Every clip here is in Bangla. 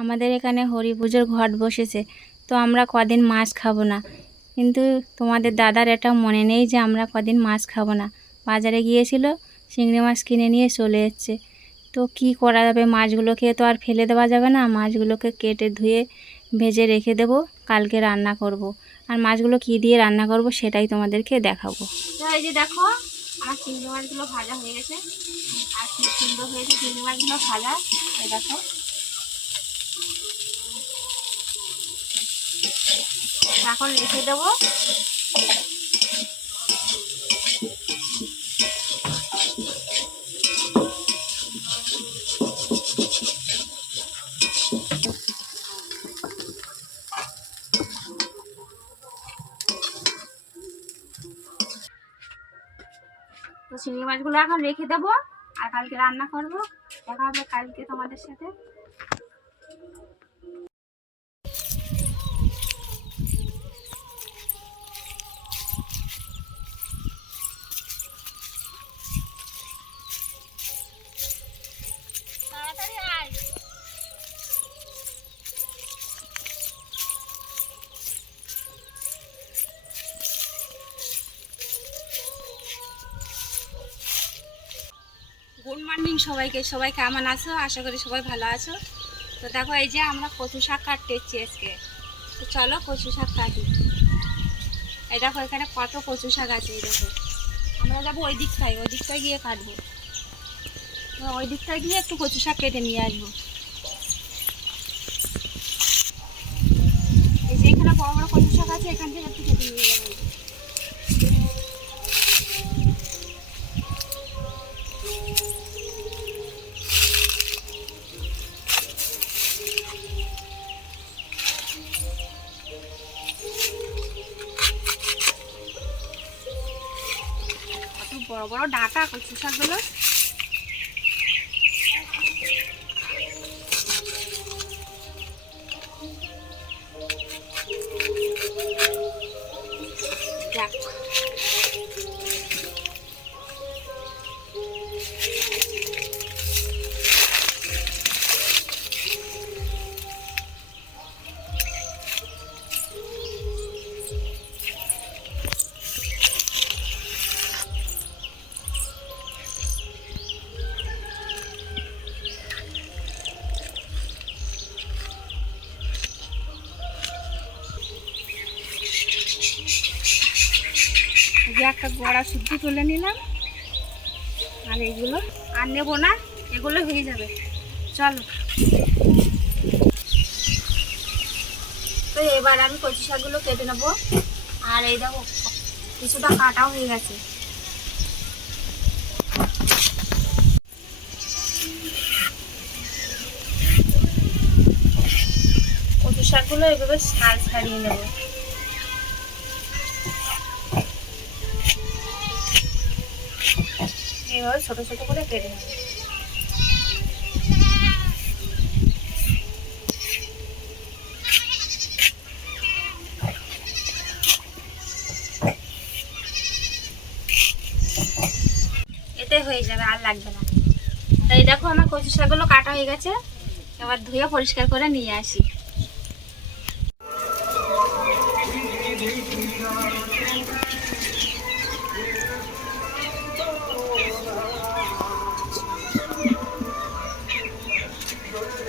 আমাদের এখানে হরি পুজোর ঘট বসেছে, তো আমরা কদিন মাছ খাব না। কিন্তু তোমাদের দাদার এটা মনে নেই যে আমরা কদিন মাছ খাব না। বাজারে গিয়েছিল, চিংড়ি মাছ কিনে নিয়ে চলে এসছে। তো কি করা যাবে? মাছগুলোকে তো আর ফেলে দেওয়া যাবে না। মাছগুলোকে কেটে ধুয়ে ভেজে রেখে দেবো, কালকে রান্না করব। আর মাছগুলো কি দিয়ে রান্না করব সেটাই তোমাদেরকে দেখাবো। এই যে দেখো, আমার চিংড়ি মাছগুলো ভাজা হয়ে গেছে। আর সুন্দর হয়েছে চিংড়ি মাছগুলো ভাজা। দেখো। এখন রেখে দেবো। তো চিংড়ি মাছগুলো এখন রেখে দেবো আর কালকে রান্না করব। দেখা হবে কালকে তোমাদের সাথে। সবাইকে, সবাই কেমন আছো? আশা করি সবাই ভালো আছো। তো দেখো, এই যে আমরা কচু শাক কাটতে এসেছি আজকে। তো চলো কচু শাক কাটি। এই দেখো, এখানে কত কচু শাক আছে, এই দেখো। আমরা যাব ওই দিকটায় ওই দিকটায় গিয়ে কাটবো। ওই দিকটায় গিয়ে একটু কচু শাক কেটে নিয়ে আসব। এই যে এখানে বড় বড় কচু শাক আছে, এখান থেকে একটু কেটে নিয়ে যাব। বড় বড় ডাটা কচু শাকগুলো যে একটা বড়া শুদ্ধ তুলে নিলাম। আর এইগুলো আর নেব না, এগুলো হয়ে যাবে। চলো। তো এবার আমি কচি শাকগুলো কেটে নেব। আর এই দেখো, কিছুটা কাটাও হয়ে গেছে। কচু শাকগুলো এভাবে ছাড় ছাড়িয়ে নেব। এইভাবে ছোট ছোট করে কেটে নেব। এতে হয়ে যাবে, আর লাগবে না। তাই দেখো আমার কচু শাকগুলো কাটা হয়ে গেছে। এবার ধুয়ে পরিষ্কার করে নিয়ে আসি।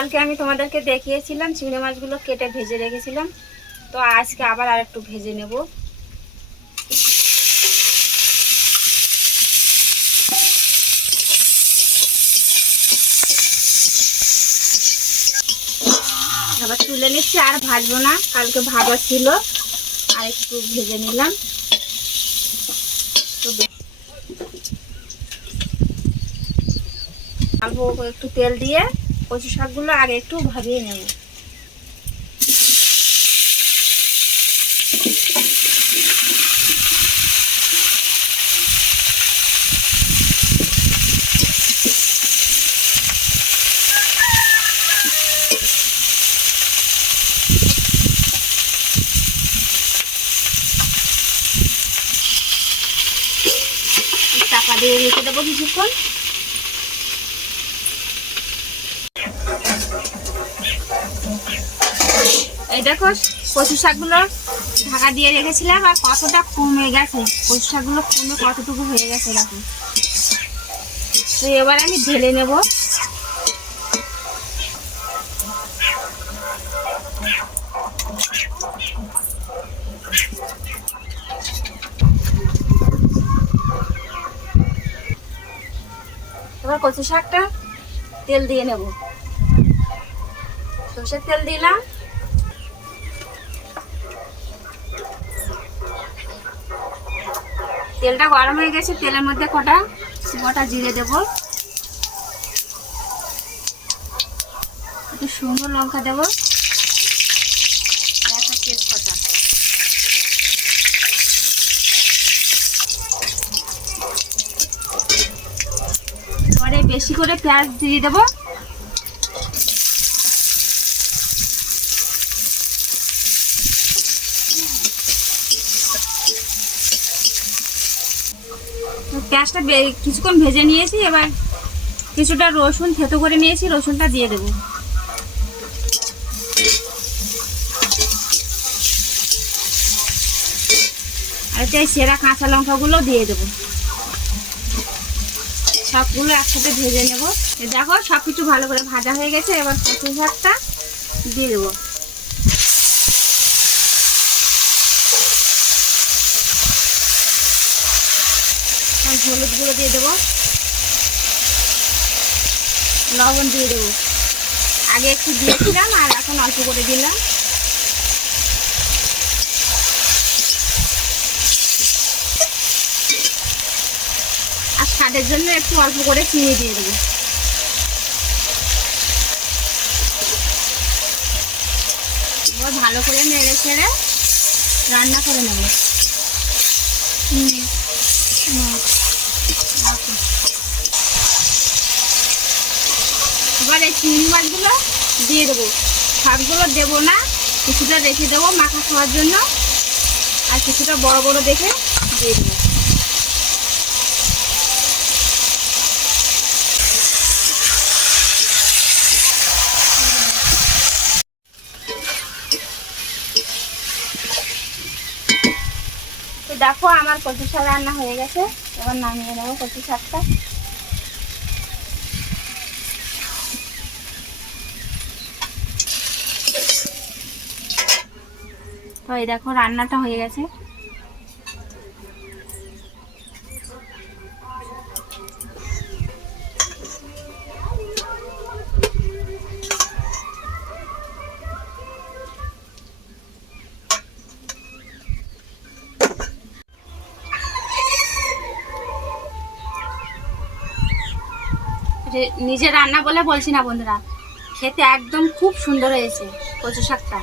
কালকে আমি তোমাদেরকে দেখিয়েছিলাম, চিংড়ি মাছগুলো কেটে ভেজে রেখেছিলাম। তো আজকে আবার আর একটু ভেজে নেব। আবার তুলে নিচ্ছি, আর ভাজবো না। কালকে ভাজা ছিল, আর একটু ভেজে নিলাম। তো একটু তেল দিয়ে। কচু শাকগুলো আগে একটু ভাবিয়ে নেব। দিয়ে রেখে দেবো কিছুক্ষণ। এই দেখো, কচু শাকগুলো ঢাকা দিয়ে রেখেছিলাম আর কতটা কমে গেছে। কচু শাকগুলো কমে কতটুকু হয়ে গেছে দেখো। তো এবার আমি ঢেলে নেব। এবার কচু শাকটা তেল দিয়ে নেব। সর্ষের তেল দিলাম। তেলটা গরম হয়ে গেছে, তেলের মধ্যে কটা গোটা জিরে দেব। একটু শুকনো লঙ্কা দেব। একটা পরে বেশি করে পেঁয়াজ দিয়ে দেবো। পেঁয়াজটা কিছুক্ষণ ভেজে নিয়েছি, এবার কিছুটা রসুন থেতো করে নিয়েছি, রসুনটা দিয়ে দেবো। আর এই সেরা কাঁচা লঙ্কাগুলো দিয়ে দেবো। সবগুলো একসাথে ভেজে নেব। দেখো সব কিছু ভালো করে ভাজা হয়ে গেছে, এবার কচু শাকটা দিয়ে দেবো। আর হলুদ গুঁড়ো দিয়ে দেবো। লবণ দিয়ে দেবো। আগে একটু দিয়েছিলাম আর এখন অল্প করে দিলাম। আর স্বাদের জন্য একটু অল্প করে চিনি দিয়ে দেবো। ভালো করে নেড়ে ছেড়ে রান্না করে নেব। হুম। এবার চিংড়ি মাছগুলো দিয়ে দেবো। সবগুলো দেবো না, কিছুটা রেখে দেবো মাখা খাওয়ার জন্য। আর কিছুটা বড় বড় দেখে দিয়ে দেবো। দেখো আমার কচু শাক রান্না হয়ে গেছে। এবার নামিয়ে নেব কচু শাকটা। তো এই দেখো রান্নাটা হয়ে গেছে। নিজের রান্না বলে বলছি না বন্ধুরা, খেতে একদম খুব সুন্দর হয়েছে কচু শাকটা।